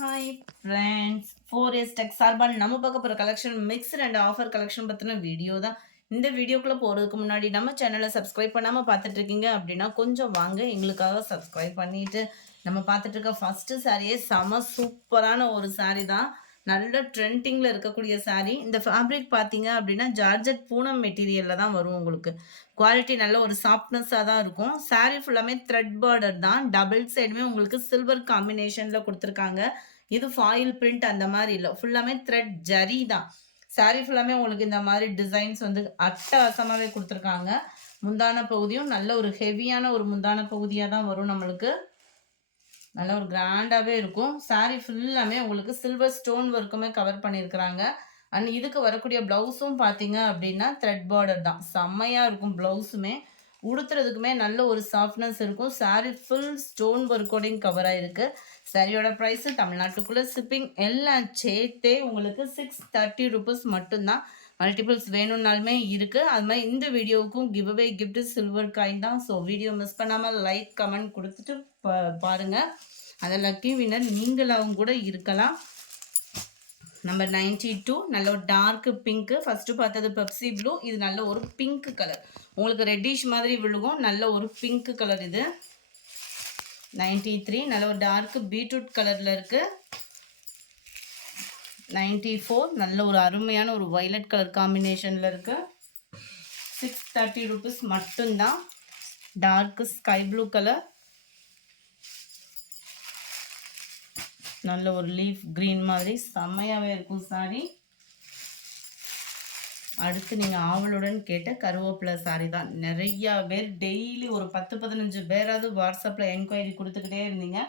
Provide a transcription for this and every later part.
Hi friends, 4S tech சார்பாக நம்ம பார்க்க போகிற collection mixed and offer collection பற்றின வீடியோ தான். இந்த வீடியோக்குள்ளே போகிறதுக்கு முன்னாடி நம்ம சேனலை சப்ஸ்கிரைப் பண்ணாமல் பார்த்துட்டு இருக்கீங்க அப்படின்னா கொஞ்சம் வாங்க எங்களுக்காக சப்ஸ்கிரைப் பண்ணிவிட்டு நம்ம பார்த்துட்டு இருக்க ஃபஸ்ட்டு சாரியே செம சூப்பரான ஒரு சாரீ தான். நல்ல ட்ரெண்டிங்கில் இருக்கக்கூடிய சாரீ. இந்த ஃபேப்ரிக் பார்த்தீங்க அப்படின்னா ஜார்ஜெட் பூனம் மெட்டீரியலில் தான் வரும். உங்களுக்கு குவாலிட்டி நல்ல ஒரு சாஃப்ட்னஸாக தான் இருக்கும். சாரீ ஃபுல்லாமே த்ரெட் பார்டர் தான். டபுள் சைடுமே உங்களுக்கு சில்வர் காம்பினேஷனில் கொடுத்துருக்காங்க. இது ஃபாயில் பிரிண்ட் அந்த மாதிரி இல்லை, ஃபுல்லாமே த்ரெட் ஜரி தான். சாரீ ஃபுல்லாமே உங்களுக்கு இந்த மாதிரி டிசைன்ஸ் வந்து அட்டகாசமாகவே கொடுத்துருக்காங்க. முந்தான பகுதியும் நல்ல ஒரு ஹெவியான ஒரு முந்தான பகுதியாக தான் வரும். நம்மளுக்கு நல்ல ஒரு கிராண்டாகவே இருக்கும். சாரீ ஃபுல்லாமே உங்களுக்கு சில்வர் ஸ்டோன் ஒர்க்குமே கவர் பண்ணியிருக்கிறாங்க. அண்ட் இதுக்கு வரக்கூடிய ப்ளவுஸும் பார்த்தீங்க அப்படின்னா த்ரெட் பார்டர் தான். செம்மையாக இருக்கும் ப்ளவுஸுமே. உடுத்துறதுக்குமே நல்ல ஒரு சாஃப்ட்னஸ் இருக்கும். சாரீ ஃபுல் ஸ்டோன் ஒர்க்கோடையும் கவர் ஆகிருக்கு. சாரியோட ப்ரைஸு தமிழ்நாட்டுக்குள்ளே ஷிப்பிங் எல்லாம் சேர்த்தே உங்களுக்கு 630 rupees மட்டும்தான். மல்டிபிள்ஸ் வேணும்னாலுமே இருக்குது. அது மாதிரி இந்த வீடியோவுக்கும் give away gift silver coin தான். ஸோ வீடியோ மிஸ் பண்ணாமல் லைக் கமெண்ட் கொடுத்துட்டு பாருங்கள். அதை லக்கி வின்னர் நீங்களாகவும் கூட இருக்கலாம். நம்பர் 92 நல்ல ஒரு டார்க் பிங்க்கு. ஃபஸ்ட்டு பார்த்தது பெப்சி ப்ளூ. இது நல்ல ஒரு பிங்க் கலர், உங்களுக்கு ரெட்டிஷ் மாதிரி விழுகும். நல்ல ஒரு பிங்க் கலர் இது. 93 நல்ல ஒரு டார்க் பீட்ரூட் கலரில் இருக்குது. 94 நல்ல ஒரு அருமையான ஒரு வயலட் கலர் காம்பினேஷனில் இருக்குது. 630 rupees மட்டும்தான். டார்க் ஸ்கை ப்ளூ கலர், நல்ல ஒரு லீஃப் க்ரீன் மாதிரி செம்மையாகவே இருக்கும் சாரி. அடுத்து நீங்கள் ஆவலுடன் கேட்ட கருவேப்பிலை சாரி தான். நிறையா பேர் டெய்லி ஒரு 10-15 பேராவது வாட்ஸ்அப்பில் என்கொயரி கொடுத்துக்கிட்டே இருந்தீங்க.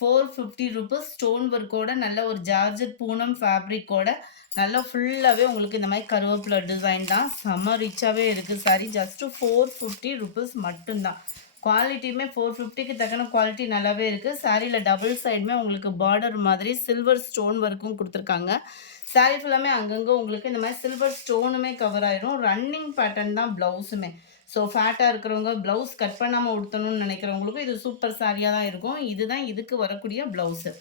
450 rupees ஸ்டோன் ஒர்க்கோட நல்ல ஒரு ஜார்ஜெட் பூனம் ஃபேப்ரிக்கோட நல்லா ஃபுல்லாகவே உங்களுக்கு இந்த மாதிரி கருவேப்பிலை டிசைன் தான். செம்ம ரிச்சாகவே இருக்குது சாரி. ஜஸ்ட்டு 450 rupees மட்டும்தான். குவாலிட்டியுமே 450க்கு தக்கன குவாலிட்டி நல்லாவே இருக்குது. சாரியில் டபுள் சைடுமே உங்களுக்கு பார்டர் மாதிரி சில்வர் ஸ்டோன் ஒர்க்கும் கொடுத்துருக்காங்க. சாரி ஃபுல்லாமே அங்கங்கே உங்களுக்கு இந்த மாதிரி சில்வர் ஸ்டோனுமே கவர் ஆயிரும். ரன்னிங் பேட்டர்ன் தான் ப்ளவுஸுமே. ஸோ ஃபேட்டாக இருக்கிறவங்க ப்ளவுஸ் கட் பண்ணாமல் உடுத்தணும்னு நினைக்கிறவங்களுக்கும் இது சூப்பர் சாரியாக தான் இருக்கும். இதுதான் இதுக்கு வரக்கூடிய ப்ளவுஸு.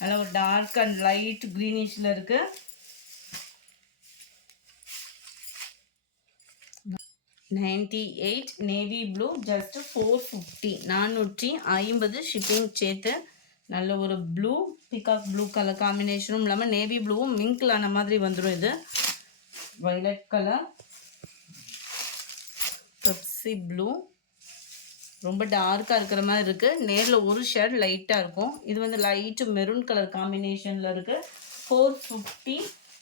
நல்லா ஒரு டார்க் அண்ட் லைட் க்ரீனிஷில் இருக்குது. 98 நேவி ப்ளூ ஜஸ்ட் 450, 450 ஷிப்பிங் சேர்த்து. நல்ல ஒரு ப்ளூ பிகாக் ப்ளூ கலர் காம்பினேஷனும் இல்லாமல் நேவி ப்ளூவும் மிங்கில் ஆன மாதிரி வந்துடும். இது வைலட் கலர், பெப்சி ப்ளூ ரொம்ப டார்க்காக இருக்கிற மாதிரி இருக்குது. நேரில் ஒரு ஷேட் லைட்டாக இருக்கும். இது வந்து லைட்டு மெரூன் கலர் காம்பினேஷனில் இருக்குது. 450.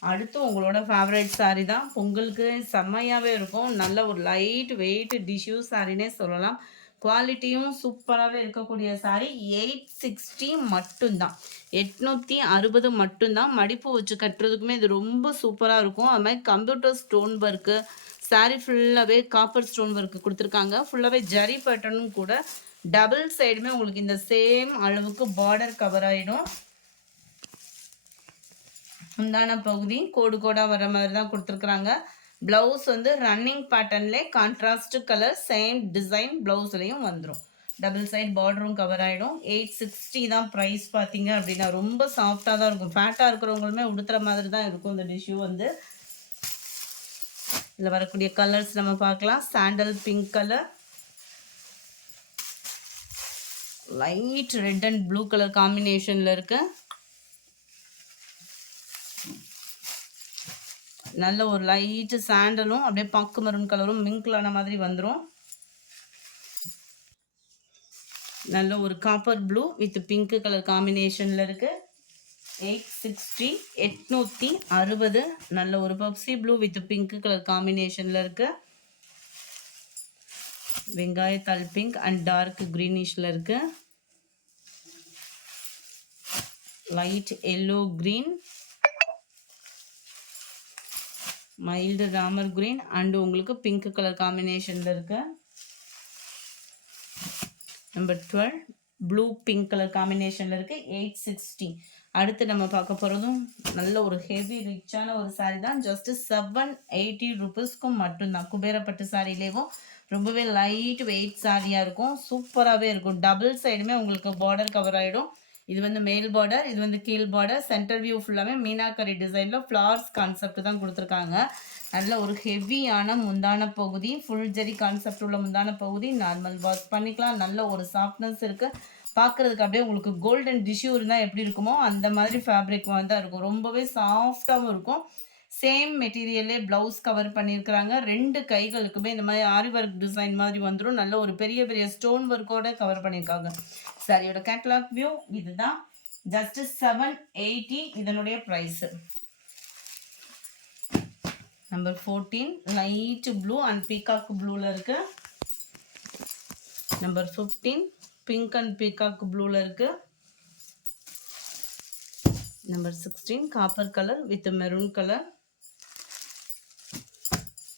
அடுத்து உங்களோட ஃபேவரட் சாரீ தான். பொங்கலுக்கு செம்மையாகவே இருக்கும். நல்ல ஒரு லைட் வெயிட் டிஷ்யூ சாரினே சொல்லலாம். குவாலிட்டியும் சூப்பராகவே இருக்கக்கூடிய சாரீ. 860 மட்டும்தான், 860 மட்டும்தான். மடிப்பு வச்சு கட்டுறதுக்குமே இது ரொம்ப சூப்பராக இருக்கும். அது மாதிரி கம்ப்யூட்டர் ஸ்டோன் ஒர்க்கு சாரீ ஃபுல்லாகவே காப்பர் ஸ்டோன் ஒர்க்கு கொடுத்துருக்காங்க. ஃபுல்லாகவே ஜரி பேட்டர்னும் கூட. டபுள் சைடுமே உங்களுக்கு இந்த சேம் அளவுக்கு பார்டர் கவர் ஆகிடும். முந்தான பகுதி கோடு கோடாக வர மாதிரி தான் கொடுத்துருக்குறாங்க. ப்ளவுஸ் வந்து ரன்னிங் பேட்டர்ன்லே கான்ட்ராஸ்ட் கலர் சேம் டிசைன் ப்ளவுஸ்லேயும் வந்துடும். டபுள் சைட் பார்டரும் கவர் ஆகிடும். 860 தான் ப்ரைஸ். பார்த்தீங்க அப்படின்னா ரொம்ப சாஃப்டாக தான் இருக்கும். ஃபேட்டாக இருக்கிறவங்களுமே உடுத்துற மாதிரி தான் இருக்கும் இந்த டிஷ்யூ வந்து. இதில் வரக்கூடிய கலர்ஸ் நம்ம பார்க்கலாம். Sandal pink colour, light red and blue colour காம்பினேஷனில் இருக்குது. நல்ல ஒரு லைட்டு சாண்டலும் அப்படியே பாக்கு மரூன் கலரும் மிங்கிளான மாதிரி வந்துடும். நல்ல ஒரு copper blue with pink colour காம்பினேஷனில் இருக்குது. 860, 860. நல்ல ஒரு Pepsi blue with pink colour காம்பினேஷனில் இருக்குது. வெங்காயத்தாள் பிங்க் அண்ட் டார்க் க்ரீனிஷில் இருக்குது. Light yellow green, mild Ramar green and உங்களுக்கு பிங்க் கலர் காம்பினேஷனில் இருக்கு. நம்பர் 12 ப்ளூ பிங்க் கலர் காம்பினேஷனில் இருக்குது. 860. அடுத்து நம்ம பார்க்க போகிறதும் நல்ல ஒரு ஹெவி ரிச்சான ஒரு சாரீ தான். ஜஸ்ட்டு 780 rupeesக்கும் மட்டும்தான். குபேரப்பட்டு சாரிலேயும் ரொம்பவே லைட் வெயிட் சாரியாக இருக்கும். சூப்பராகவே இருக்கும். டபுள் சைடுமே உங்களுக்கு பார்டர் கவர் ஆகிடும். இது வந்து மேல் பார்டர், இது வந்து கீழ் பார்டர். சென்டர் வியூ ஃபுல்லாவே மீனாக்கரி டிசைன்ல ஃப்ளவர்ஸ் கான்செப்ட் தான் குடுத்துருக்காங்க. நல்ல ஒரு ஹெவியான முந்தான பகுதி, ஃபுல் ஜரி கான்செப்ட் உள்ள முந்தான பகுதி. நார்மல் வாஷ் பண்ணிக்கலாம். நல்ல ஒரு சாஃப்ட்னஸ் இருக்கு. பார்க்கறதுக்கு அப்படியே உங்களுக்கு கோல்டன் டிஷ்யூ இருந்தா எப்படி இருக்குமோ, அந்த மாதிரி ஃபேப்ரிக் மாதிரி தான் இருக்கும். ரொம்பவே சாஃப்ட்டாவும் இருக்கும். சேம் மெட்டீரியல்லே ப்ளவுஸ் கவர் பண்ணியிருக்கிறாங்க. 2 கைகளுக்குமே இந்த மாதிரி ஆரி ஒர்க் டிசைன் மாதிரி வந்துரும். நல்ல ஒரு பெரிய பெரிய ஸ்டோன் ஒர்க்கோட கவர் பண்ணியிருக்காங்க. சாரியோட கேட்டலாக் வியூ இதுதான். ஜஸ்ட் 780 இதனுடைய price. Number 14 light blue and peacock ப்ளூல இருக்கு. நம்பர் 15 பிங்க் அண்ட் பீகாக் ப்ளூல இருக்கு. Number 16 copper colour with maroon colour.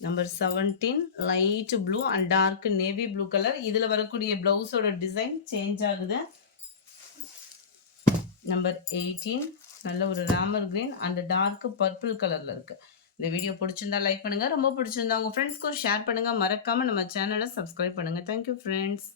Number 17 light blue and dark navy blue colour. இதுல வரக்கூடிய பிளவுஸோட டிசைன் சேஞ்ச் ஆகுது. நம்பர் 18 நல்ல ஒரு ராமர் கிரீன் அண்ட் டார்க் பர்பிள் கலர்ல இருக்கு. இந்த வீடியோ பிடிச்சிருந்தா லைக் பண்ணுங்க. ரொம்ப பிடிச்சிருந்தா உங்க ஃப்ரெண்ட்ஸ்க்கு ஷேர் பண்ணுங்க. மறக்காம நம்ம சேனலை சப்ஸ்கிரைப் பண்ணுங்க. Thank you friends.